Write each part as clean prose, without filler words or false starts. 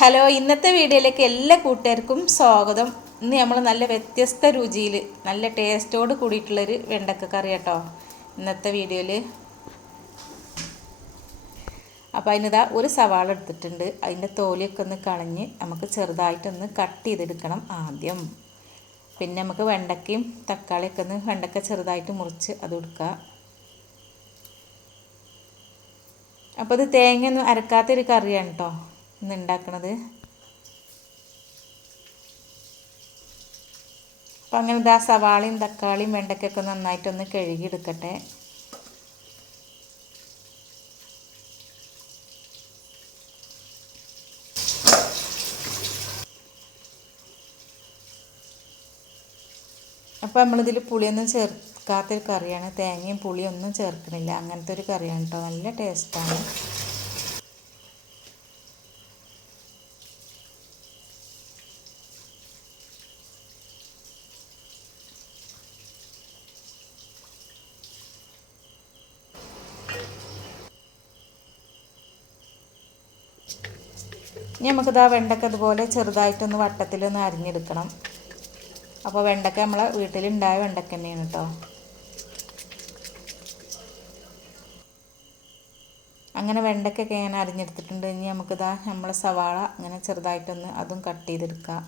Hello, ഇന്നത്തെ വീഡിയോയിലേക്ക് എല്ലാ കൂട്ടുകാർക്കും സ്വാഗതം. ഇന്ന് നമ്മൾ നല്ല വ്യത്യസ്ത രുചിയിൽ നല്ല ടേസ്റ്റോട് കൂടിയിട്ടുള്ളൊരു വെണ്ടക്ക കറി കേട്ടോ ഇന്നത്തെ വീഡിയോയിൽ. അപ്പോൾ അതിനിതാ ഒരു സവാള എടുത്തിട്ടുണ്ട്. അതിൻ്റെ തോലിയൊക്കെ ഒന്ന് കളഞ്ഞ് നമുക്ക് ചെറുതായിട്ടൊന്ന് കട്ട് ചെയ്തെടുക്കണം ആദ്യം. പിന്നെ നമുക്ക് വെണ്ടക്കയും തക്കാളിയൊക്കെ ഒന്ന് വെണ്ടക്ക ചെറുതായിട്ട് മുറിച്ച് അത് എടുക്കുക. അപ്പോൾ ഇത് തേങ്ങ ഒന്നും അരക്കാത്തൊരു കറിയാണ് കേട്ടോ ഇന്ന് ഉണ്ടാക്കണത്. അപ്പം അങ്ങനെ ഇതാ സവാളയും തക്കാളിയും വെണ്ടയ്ക്കൊക്കെ നന്നായിട്ടൊന്ന് കഴുകിയെടുക്കട്ടെ. അപ്പോൾ നമ്മളിതിൽ പുളിയൊന്നും ചേർക്കാത്തൊരു കറിയാണ്. തേങ്ങയും പുളിയൊന്നും ചേർക്കണില്ല, അങ്ങനത്തെ ഒരു കറിയാണ് കേട്ടോ. നല്ല ടേസ്റ്റാണ്. ഇനി നമുക്കിതാ വെണ്ടക്ക അതുപോലെ ചെറുതായിട്ടൊന്ന് വട്ടത്തിലൊന്ന് അരിഞ്ഞെടുക്കണം. അപ്പോൾ വെണ്ടക്ക നമ്മളെ വീട്ടിലുണ്ടായ വെണ്ടക്ക തന്നെയാണ് കേട്ടോ. അങ്ങനെ വെണ്ടക്കൊക്കെ ഞാൻ അരിഞ്ഞെടുത്തിട്ടുണ്ട്. ഇനി നമുക്കിതാ നമ്മളെ സവാള അങ്ങനെ ചെറുതായിട്ടൊന്ന് അതും കട്ട് ചെയ്തെടുക്കാം.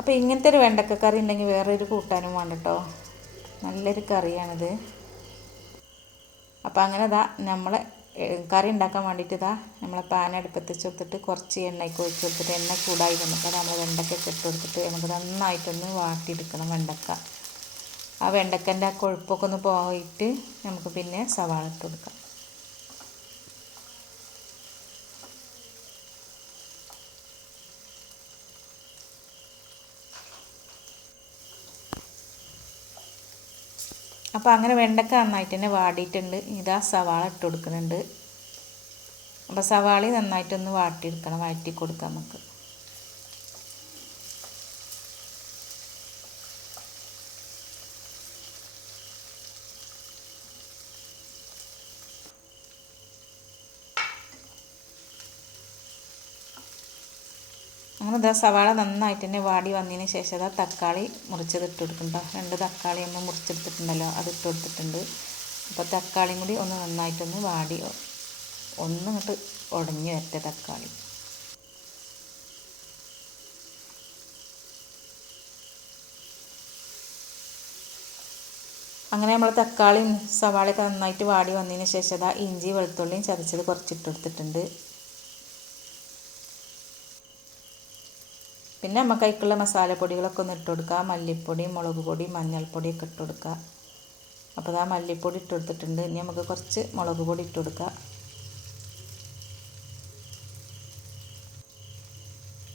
അപ്പോൾ ഇങ്ങനത്തെ ഒരു വെണ്ടക്ക കറി ഉണ്ടെങ്കിൽ വേറൊരു കൂട്ടാനും വേണ്ട കേട്ടോ. നല്ലൊരു കറിയാണിത്. അപ്പോൾ അങ്ങനെ ഇതാ നമ്മളെ കറി ഉണ്ടാക്കാൻ വേണ്ടിയിട്ട് ഇതാ നമ്മളെ പാൻ അടുപ്പത്ത് വെച്ച് കൊടുത്തിട്ട് കുറച്ച് എണ്ണയ്ക്ക് ഒഴിച്ച് കൊടുത്തിട്ട് എണ്ണ ചൂടായി വന്നപ്പോൾ നമ്മൾ വെണ്ടയ്ക്കൊക്കെ ഇട്ട് കൊടുത്തിട്ട് നമുക്ക് നന്നായിട്ടൊന്ന് വാട്ടിയെടുക്കണം വെണ്ടക്ക. ആ വെണ്ടക്കൻ്റെ ആ കൊഴുപ്പൊക്കെ ഒന്ന് പോയിട്ട് നമുക്ക് പിന്നെ സവാള ഇട്ട് കൊടുക്കാം. അപ്പോൾ അങ്ങനെ വെണ്ടക്ക നന്നായിട്ട് തന്നെ വാടിയിട്ടുണ്ട്. ഇതാ സവാള ഇട്ട് കൊടുക്കുന്നുണ്ട്. അപ്പോൾ സവാള നന്നായിട്ടൊന്ന് വാട്ടിയെടുക്കണം, വഴറ്റി കൊടുക്കാം നമുക്ക്. അങ്ങനെ ഇതാ സവാള നന്നായിട്ട് തന്നെ വാടി വന്നതിന് ശേഷം അതാ തക്കാളി മുറിച്ചത് ഇട്ട് കൊടുക്കുന്നുണ്ടോ. 2 തക്കാളി നമ്മൾ മുറിച്ചെടുത്തിട്ടുണ്ടല്ലോ, അത് ഇട്ട് കൊടുത്തിട്ടുണ്ട്. അപ്പോൾ തക്കാളിയും കൂടി ഒന്ന് നന്നായിട്ടൊന്ന് വാടി ഇങ്ങോട്ട് ഉടഞ്ഞ് വരട്ടെ തക്കാളി. അങ്ങനെ നമ്മൾ തക്കാളിയും സവാളയൊക്കെ നന്നായിട്ട് വാടി വന്നതിന് ശേഷം അതാ ഇഞ്ചി വെളുത്തുള്ളിയും ചതച്ചത് കുറച്ചിട്ട് കൊടുത്തിട്ടുണ്ട്. പിന്നെ നമുക്ക് അതിലേക്കുള്ള മസാലപ്പൊടികളൊക്കെ ഒന്ന് ഇട്ട് കൊടുക്കുക. മല്ലിപ്പൊടി, മുളക് പൊടി, മഞ്ഞൾപ്പൊടിയൊക്കെ ഇട്ട് കൊടുക്കുക. അപ്പോൾ അതാ മല്ലിപ്പൊടി ഇട്ട് കൊടുത്തിട്ടുണ്ട്. ഇനി നമുക്ക് കുറച്ച് മുളക് പൊടി ഇട്ട് കൊടുക്കുക.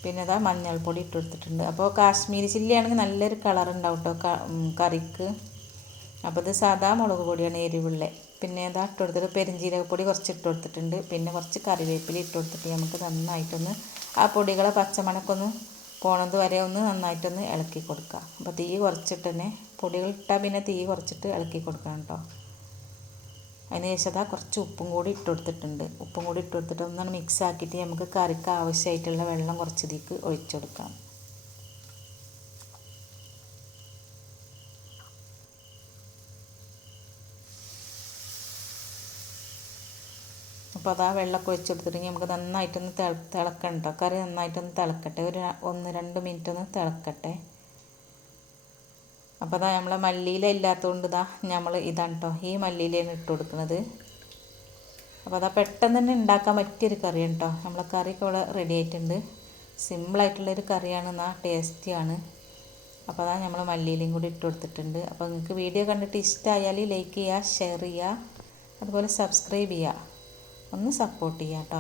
പിന്നെ അതാ മഞ്ഞൾപ്പൊടി ഇട്ട് കൊടുത്തിട്ടുണ്ട്. അപ്പോൾ കാശ്മീരി ചില്ലി ആണെങ്കിൽ നല്ലൊരു കളർ ഉണ്ടാവും കേട്ടോ കറിക്ക്. അപ്പോൾ ഇത് സാധാ മുളക് പൊടിയാണ്, എരിവുള്ള. പിന്നെ ഇതാ ഇട്ട് കൊടുത്തിട്ട് പെരിഞ്ജീരകപ്പൊടി കുറച്ച് ഇട്ട് കൊടുത്തിട്ടുണ്ട്. പിന്നെ കുറച്ച് കറിവേപ്പില ഇട്ട് കൊടുത്തിട്ട് നമുക്ക് നന്നായിട്ടൊന്ന് ആ പൊടികളെ പച്ചമണക്കൊന്ന് പോണത് വരെ ഒന്ന് നന്നായിട്ടൊന്ന് ഇളക്കി കൊടുക്കുക. അപ്പോൾ തീ കുറച്ചിട്ട് തന്നെ, പൊടികൾ ഇട്ടാൽ പിന്നെ തീ കുറച്ചിട്ട് ഇളക്കി കൊടുക്കണം കേട്ടോ. അതിന് ശേഷം അതാ കുറച്ച് ഉപ്പും കൂടി ഇട്ട് കൊടുത്തിട്ടുണ്ട്. ഉപ്പും കൂടി ഇട്ട് കൊടുത്തിട്ട് ഒന്നാണ് മിക്സ് ആക്കിയിട്ട് നമുക്ക് കറിക്ക് ആവശ്യമായിട്ടുള്ള വെള്ളം കുറച്ച് ഇതിലേക്ക് ഒഴിച്ചു കൊടുക്കാം. അപ്പോൾ അതാ വെള്ളമൊക്കെ ഒഴിച്ച് കൊടുത്തിട്ടുണ്ടെങ്കിൽ നമുക്ക് നന്നായിട്ടൊന്ന് തിളക്കണം കേട്ടോ. കറി നന്നായിട്ടൊന്ന് തിളക്കട്ടെ, ഒരു 1-2 മിനിറ്റ് ഒന്ന് തിളക്കട്ടെ. അപ്പോൾ അതാ നമ്മളെ മല്ലിയില ഇല്ലാത്തതുകൊണ്ട് നമ്മൾ ഇതാണ് കേട്ടോ, ഈ മല്ലിയിലയാണ് ഇട്ട് കൊടുക്കുന്നത്. അപ്പോൾ അതാ പെട്ടെന്ന് തന്നെ ഉണ്ടാക്കാൻ പറ്റിയൊരു കറിയാണ് കേട്ടോ. നമ്മളെ കറിയൊക്കെ ഇവിടെ റെഡി ആയിട്ടുണ്ട്. സിമ്പിളായിട്ടുള്ളൊരു കറിയാണ്, എന്നാൽ ടേസ്റ്റിയാണ്. അപ്പോൾ അതാ നമ്മൾ മല്ലിയിലയും കൂടി ഇട്ട് കൊടുത്തിട്ടുണ്ട്. അപ്പോൾ നിങ്ങൾക്ക് വീഡിയോ കണ്ടിട്ട് ഇഷ്ടമായാൽ ലൈക്ക് ചെയ്യുക, ഷെയർ ചെയ്യുക, അതുപോലെ സബ്സ്ക്രൈബ് ചെയ്യുക, ഒന്ന് സപ്പോർട്ട് ചെയ്യാം കേട്ടോ.